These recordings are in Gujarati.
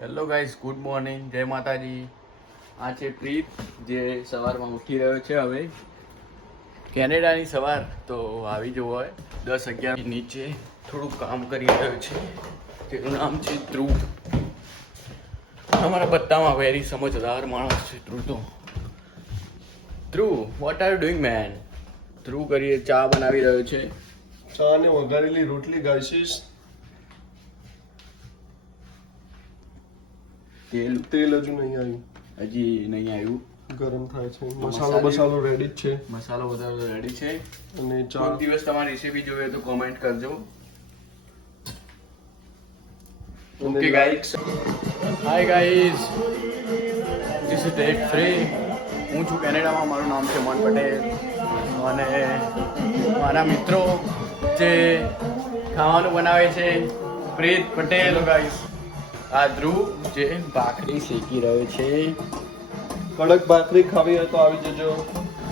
હેલો ગાઈસ, ગુડ મોર્નિંગ, જય માતાજી. આ છે પ્રીત જે સવારમાં ઉઠી રહ્યો છે. હવે કેનેડાની સવાર તો આવી જવો હોય 10-11 નીચે થોડુંક કામ કરી રહ્યો છે. તેનું નામ છે ધ્રુવ. અમારા બધામાં વેરી સમજદાર માણસ છે ધ્રુવ. તો Dhruv, what are you doing man? Dhruv કરીએ ચા બનાવી રહ્યો છે. ચા ને વઘારેલી રોટલી ગાઈશીશ. તેલ હજુ નહીં આવ્યું. હજી નહીં આવ્યું, ગરમ થાય છે. મસાલો રેડી જ છે. મસાલો બધા રેડી છે. અને ચા કોઈ દિવસ તમારી રેસીપી જોઈએ તો કોમેન્ટ કરજો. Okay guys, hi guys, this is day 3. હું છું કેનેડામાં. મારું નામ છે મન પટેલ અને મારા મિત્રો જે ખાવાનું બનાવે છે પ્રીત પટેલ. ગાઈસ, આ ધ્રુવ જે ભાખરી શેકી રહ્યો છે. કડક ભાખરી ખાવી હોય તો આવી જજો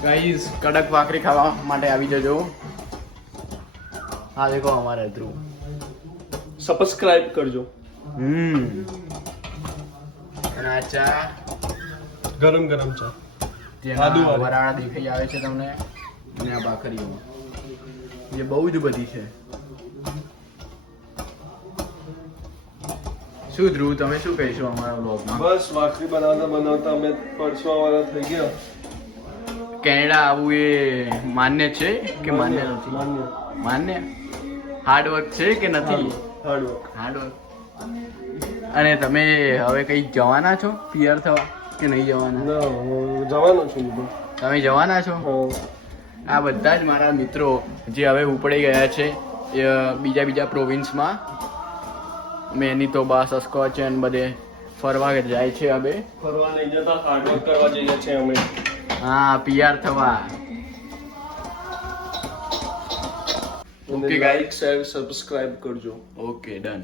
ગાઈસ, કડક ભાખરી ખાવા માટે આવી જજો. હા દેખો અમારે ધ્રુવ. સબસ્ક્રાઇબ કરજો. અને આ ચા ગરમ ગરમ ચા. જેમાં વરાળા દેખાઈ આવે છે તમને. અને આ ભાખરીઓ જે બહુ જ બધી છે. શું ધ્રુવ, તમે શું કહીશો અમારા બ્લોગમાં? બસ ભાખરી બનાવતા અમે પરસવા વાળા થઈ ગયા. કેનેડા આવવું એ માન્ય છે કે માન્ય નથી? માન્ય. હાર્ડ વર્ક છે કે નથી? Hard work. અને તમે હવે કઈ જવાના છો પીઆર થવા કે નહીં જવાના? ના, જવાનો છું. તમે જવાના છો? આ બધા જ મારા મિત્રો જે હવે ઉપડી ગયા છે બીજા પ્રોવિન્સમાં. મેનીતોબા, સસ્કોચેન બધે ફરવા જાય છે. હવે ફરવા નહીં જતા, હાર્ડવર્ક કરવા જઈએ છીએ અમે. હા, પીઆર થવા. ઓકે ગાઈસ, સબસ્ક્રાઇબ કરજો. Okay, done.